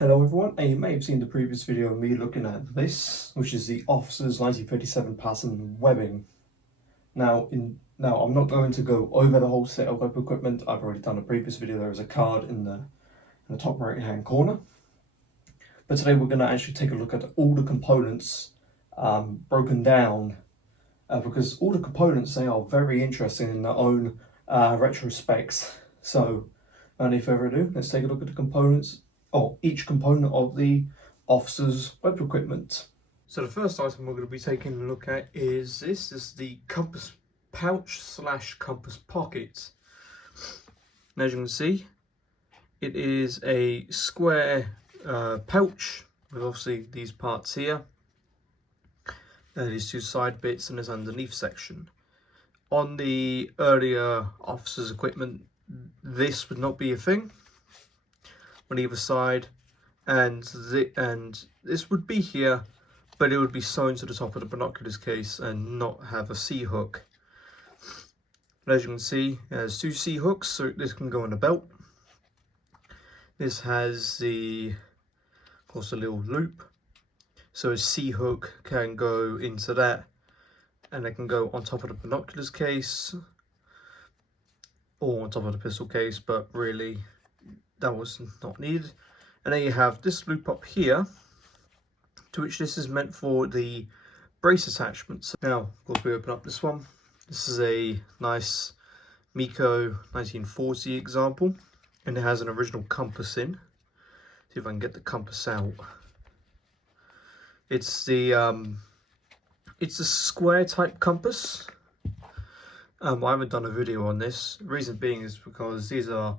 Hello everyone, and you may have seen the previous video of me looking at this, which is the Officers 1937 pattern webbing. Now I'm not going to go over the whole set of web equipment. I've already done a previous video. There is a card in the top right hand corner. But today we're going to actually take a look at all the components broken down, because all the components, they are very interesting in their own retrospects. So without any further ado, let's take a look at the components, or each component of the officer's web equipment. So the first item we're going to be taking a look at is this. This is the compass pouch slash compass pocket. And as you can see, it is a square pouch with obviously these parts here, these two side bits, and this underneath section. On the earlier officer's equipment, this would not be a thing on either side, and this would be here, but it would be sewn to the top of the binoculars case and not have a C-hook. But as you can see, there's two C-hooks, so this can go in a belt. This has of course, a little loop, so a C-hook can go into that, and it can go on top of the binoculars case or on top of the pistol case, but really that was not needed. And then you have this loop up here, to which this is meant for the brace attachments. Now, of course, we open up this one. This is a nice Miko 1940 example, and it has an original compass in. See if I can get the compass out. It's the square type compass. I haven't done a video on this. The reason being is because these are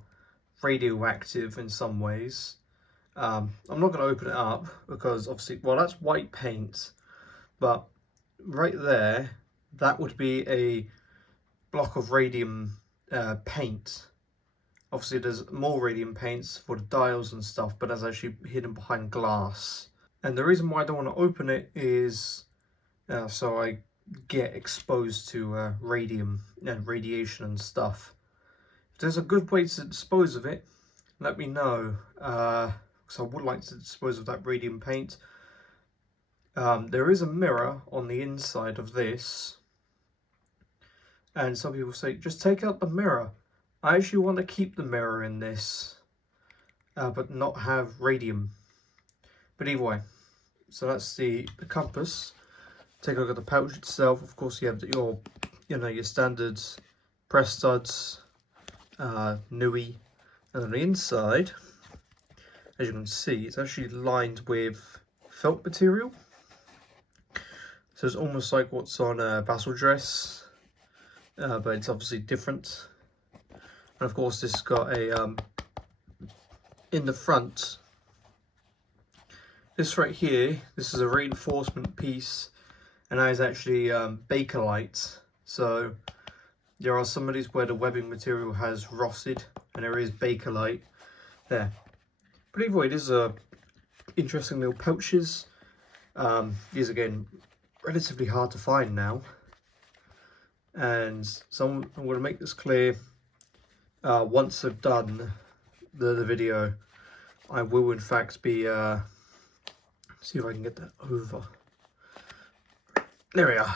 radioactive in some ways. I'm not going to open it up because obviously, well, that's white paint, but right there, that would be a block of radium paint. Obviously, there's more radium paints for the dials and stuff, but that's actually hidden behind glass. And the reason why I don't want to open it is so I get exposed to radium and radiation and stuff. If there's a good way to dispose of it, let me know, because I would like to dispose of that radium paint. There is a mirror on the inside of this, and some people say, just take out the mirror. I actually want to keep the mirror in this, but not have radium. But either way, so that's the compass. Take a look at the pouch itself. Of course, you have your standard press studs, Nui, and on the inside, as you can see, it's actually lined with felt material. So it's almost like what's on a battle dress, but it's obviously different. And of course, this has got a in the front. This right here, this is a reinforcement piece, and that is actually Bakelite. So there are some of these where the webbing material has rusted, and there is Bakelite there. But either way, these are interesting little pouches. These again, relatively hard to find now. And so I'm going to make this clear. Once I've done the video, I will in fact be see if I can get that over. There we are.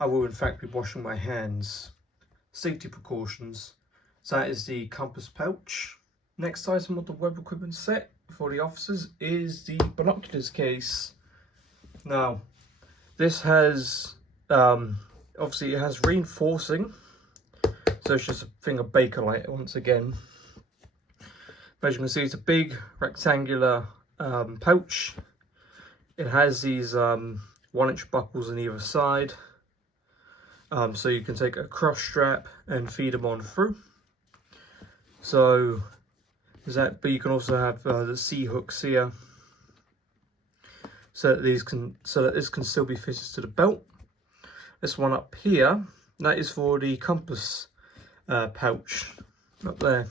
I will in fact be washing my hands. Safety precautions. So that is the compass pouch. Next item of the web equipment set for the officers is the binoculars case. Now, this has obviously it has reinforcing, so it's just a thing of Bakelite once again. But as you can see, it's a big rectangular pouch. It has these 1-inch buckles on either side, so you can take a cross strap and feed them on through. So is that, but you can also have the C hooks here, so that this can still be fitted to the belt. This one up here, that is for the compass pouch up there.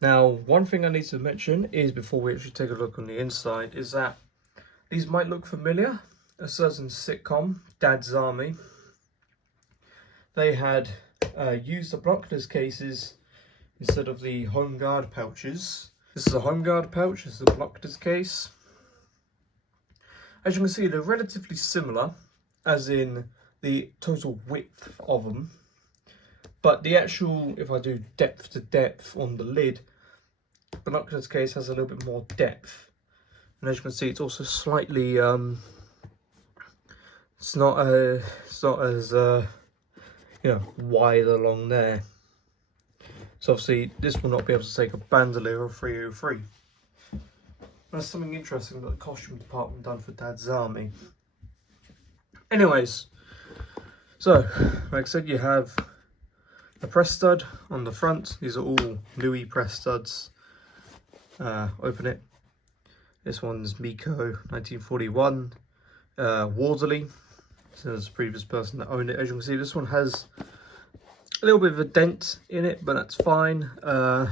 Now, one thing I need to mention is, before we actually take a look on the inside, is that these might look familiar. A certain sitcom, Dad's Army, they had used the binoculars cases instead of the home guard pouches This is a home guard pouch. This is a binoculars case. As you can see, they're relatively similar, as in the total width of them. But the actual, if I do depth to depth on the lid, binoculars case has a little bit more depth. And as you can see, it's also slightly, it's not as you know, wide along there. So obviously this will not be able to take a bandolier or 303. That's something interesting that the costume department done for Dad's army. Anyways, so like I said, you have a press stud on the front. These are all Louis press studs. Open it. This one's Miko 1941. Wardley. So there's the previous person that owned it. As you can see, this one has a little bit of a dent in it, but that's fine. And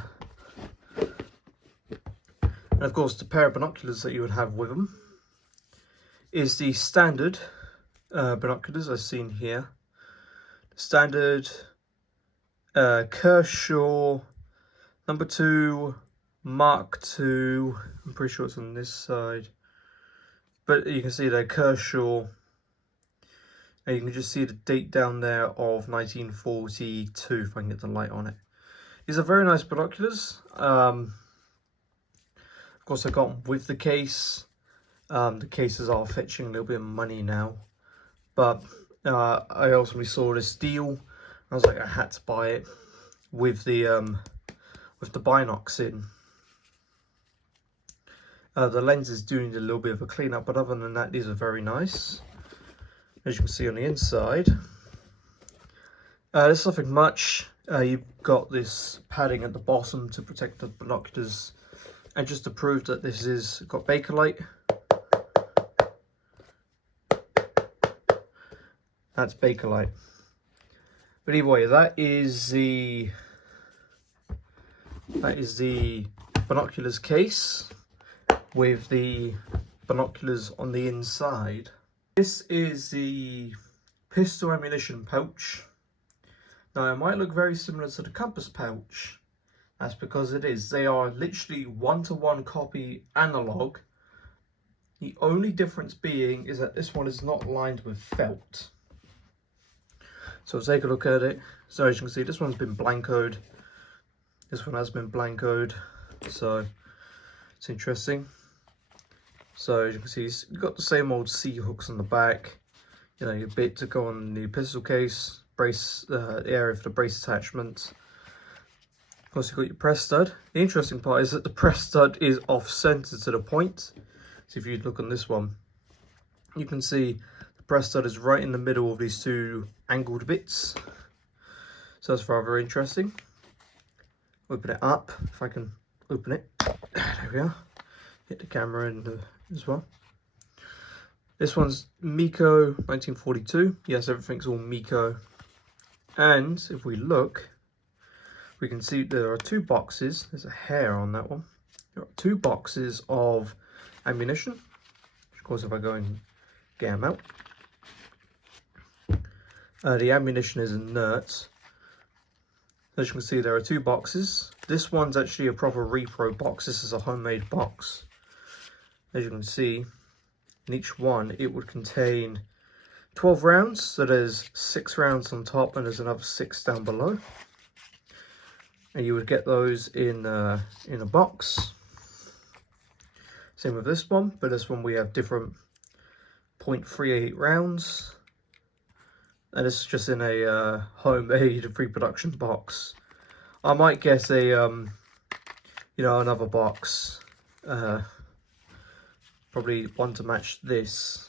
of course, the pair of binoculars that you would have with them is the standard binoculars I've seen here. The standard Kershaw number 2 Mark II. I'm pretty sure it's on this side, but you can see they're Kershaw. And you can just see the date down there of 1942, if I can get the light on it. These are very nice binoculars. Of course, I got them with the case. The cases are fetching a little bit of money now. But I ultimately saw this deal. I was like, I had to buy it with the binocs in. The lenses do need a little bit of a cleanup, but other than that, these are very nice. As you can see on the inside, there's nothing much. You've got this padding at the bottom to protect the binoculars, and just to prove that this is got Bakelite. That's Bakelite. But anyway, that is the binoculars case with the binoculars on the inside. This is the pistol ammunition pouch. Now it might look very similar to the compass pouch. That's because it is. They are literally 1-to-1 copy analog. The only difference being is that this one is not lined with felt. So let's take a look at it. So as you can see, this one's been blancoed. This one has been blancoed. So it's interesting. So as you can see, you've got the same old C hooks on the back. You know, your bit to go on the pistol case, brace, the area for the brace attachment. Of course, you've got your press stud. The interesting part is that the press stud is off center to the point. So if you look on this one, you can see the press stud is right in the middle of these two angled bits. So that's rather interesting. Open it up, if I can open it. There we are. Hit the camera in as well. This one's Miko 1942. Yes, everything's all Miko. And if we look, we can see there are 2 boxes. There's a hair on that one. There are 2 boxes of ammunition. Of course, if I go and get them out, the ammunition is inert. As you can see, there are 2 boxes. This one's actually a proper repro box. This is a homemade box. As you can see, in each one, it would contain 12 rounds. So there's 6 rounds on top and there's another 6 down below. And you would get those in a box. Same with this one, but this one we have different .38 rounds. And this is just in a homemade pre-production box. I might get a, you know, another box. Probably one to match this.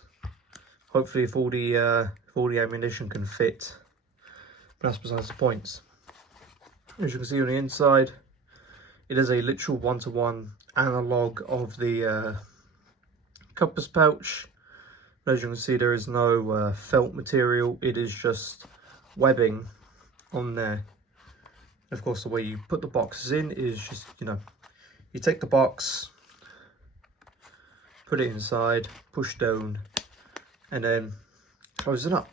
Hopefully, if all the ammunition can fit. But that's besides the point. As you can see on the inside, it is a literal 1-to-1 analog of the compass pouch. As you can see, there is no felt material. It is just webbing on there. And of course, the way you put the boxes in is just, you know, you take the box, put it inside, push down, and then close it up.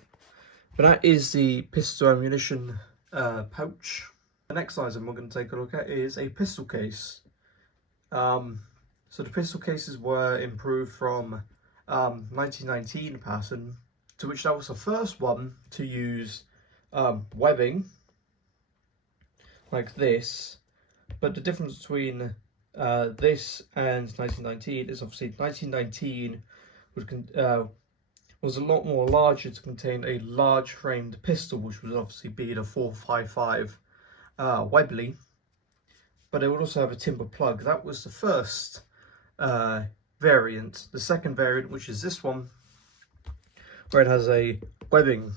But that is the pistol ammunition pouch. The next item we're going to take a look at is a pistol case. So the pistol cases were improved from 1919 pattern, to which that was the first one to use webbing like this. But the difference between this and 1919 is obviously 1919 was a lot more larger to contain a large framed pistol, which would obviously be the 455 Webley, but it would also have a timber plug. That was the first variant. The second variant, which is this one, where it has a webbing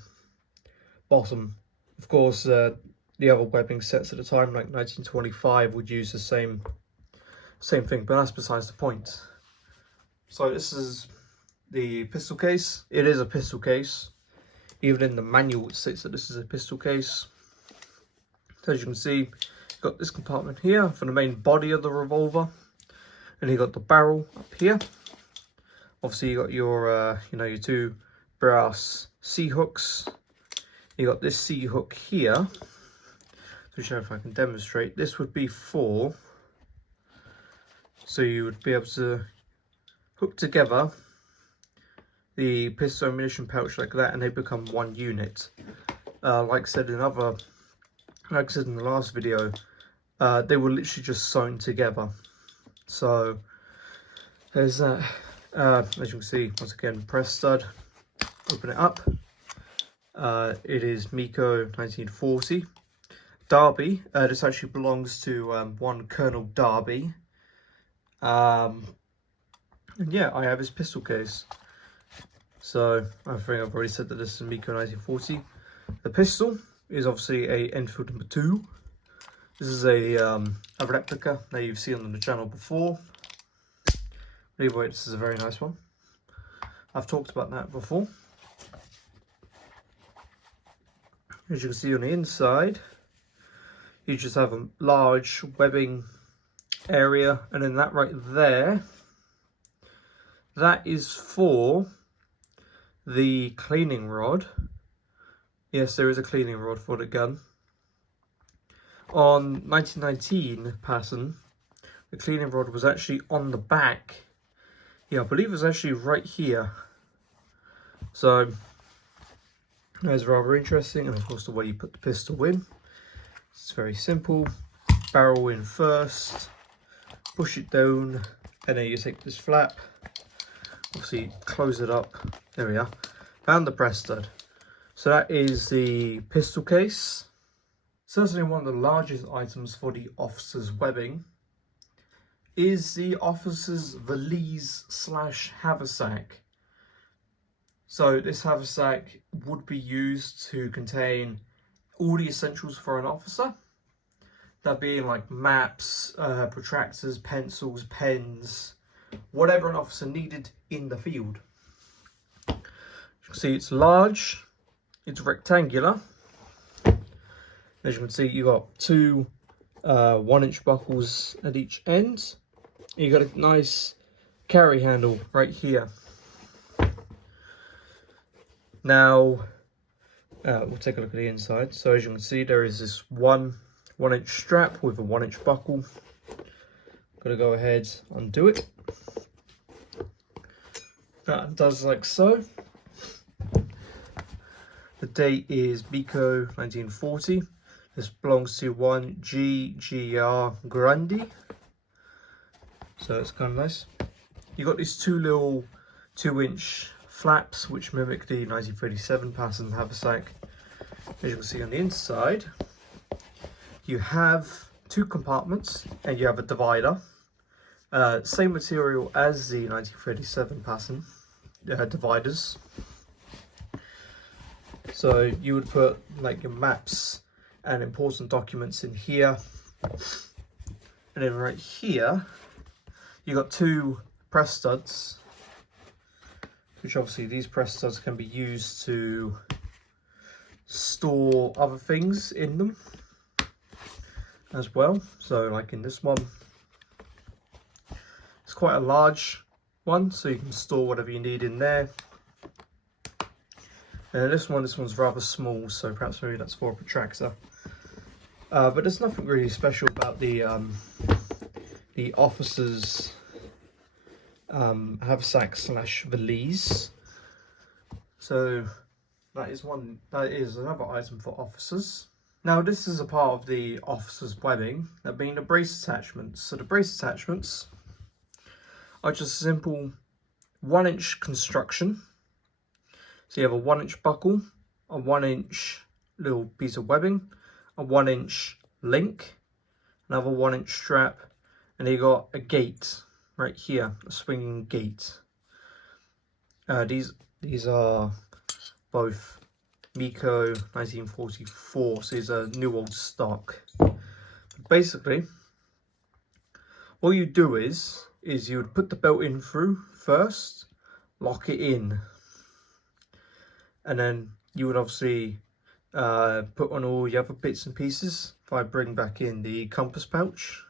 bottom. Of course, the other webbing sets at the time, like 1925, would use the same thing, but that's besides the point. So this is the pistol case. It is a pistol case. Even in the manual it states that this is a pistol case. So as you can see, you've got this compartment here for the main body of the revolver, and you got the barrel up here. Obviously you got your your two brass C hooks. You got this C hook here. To show if I can demonstrate, this would be 4. So you would be able to hook together the pistol ammunition pouch like that, and they become one unit. Like I said in the last video, they were literally just sewn together. So there's that. As you can see, once again, press stud. Open it up. It is Miko 1940 Derby. This actually belongs to one Colonel Derby. And yeah, I have his pistol case. So I think I've already said that this is a Miko 1940. The pistol is obviously a Enfield number 2. This is a replica that you've seen on the channel before. Anyway, this is a very nice one. I've talked about that before. As you can see on the inside, you just have a large webbing area, and then that right there, that is for the cleaning rod. Yes, there is a cleaning rod for the gun. On 1919 pattern, the cleaning rod was actually on the back. Yeah, I believe it was actually right here. So that's rather interesting. And of course the way you put the pistol in, it's very simple. Barrel in first, push it down, and then you take this flap, obviously close it up. There we are, and the press stud. So that is the pistol case. Certainly one of the largest items for the officer's webbing is the officer's valise / haversack. So this haversack would be used to contain all the essentials for an officer. That being like maps, protractors, pencils, pens, whatever an officer needed in the field. You can see it's large, it's rectangular. As you can see, you got two 1-inch buckles at each end. You got a nice carry handle right here. Now we'll take a look at the inside. So as you can see, there is this 1-inch strap with a 1-inch buckle. Got to go ahead, undo it. That does like so. The date is Miko 1940. This belongs to one GGR Grandi. So it's kind of nice. You got these two little 2-inch flaps which mimic the 1937 pattern haversack. As you can see on the inside, you have 2 compartments and you have a divider. Same material as the 1937 pattern dividers. So you would put like your maps and important documents in here, and then right here you got 2 press studs, which obviously these press studs can be used to store other things in them as well. So like in this one, it's quite a large one, so you can store whatever you need in there. And this one's rather small, so perhaps maybe that's for a protractor. But there's nothing really special about the the officer's haversack / valise. So that is another item for officers. Now this is a part of the officer's webbing, that being the brace attachments. So the brace attachments are just a simple 1-inch construction. So you have a 1-inch buckle, a 1-inch little piece of webbing, a 1-inch link, another 1-inch strap, and you got a gate right here, a swinging gate. These are both Miko 1944, so these are new old stock. Basically, what you do is you would put the belt in through first, lock it in, and then you would obviously put on all the other bits and pieces. If I bring back in the compass pouch,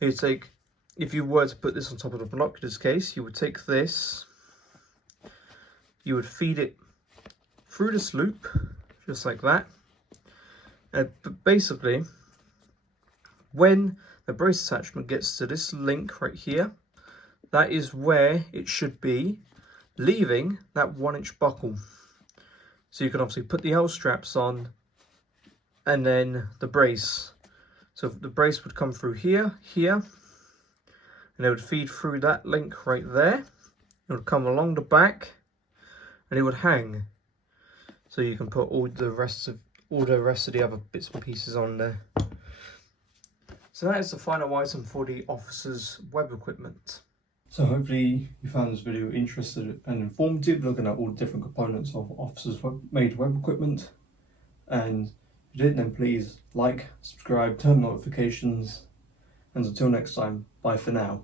you would take, if you were to put this on top of the binoculars case, you would take this, you would feed it through this loop, just like that. But basically, when the brace attachment gets to this link right here, that is where it should be, leaving that 1-inch buckle. So you can obviously put the L straps on, and then the brace. So the brace would come through here, and it would feed through that link right there. It would come along the back, and it would hang. So you can put all the rest of the other bits and pieces on there. So that is the final item for the officer's web equipment. So hopefully you found this video interesting and informative, looking at all the different components of officers' made web equipment. And if you did, then please like, subscribe, turn notifications, and until next time, bye for now.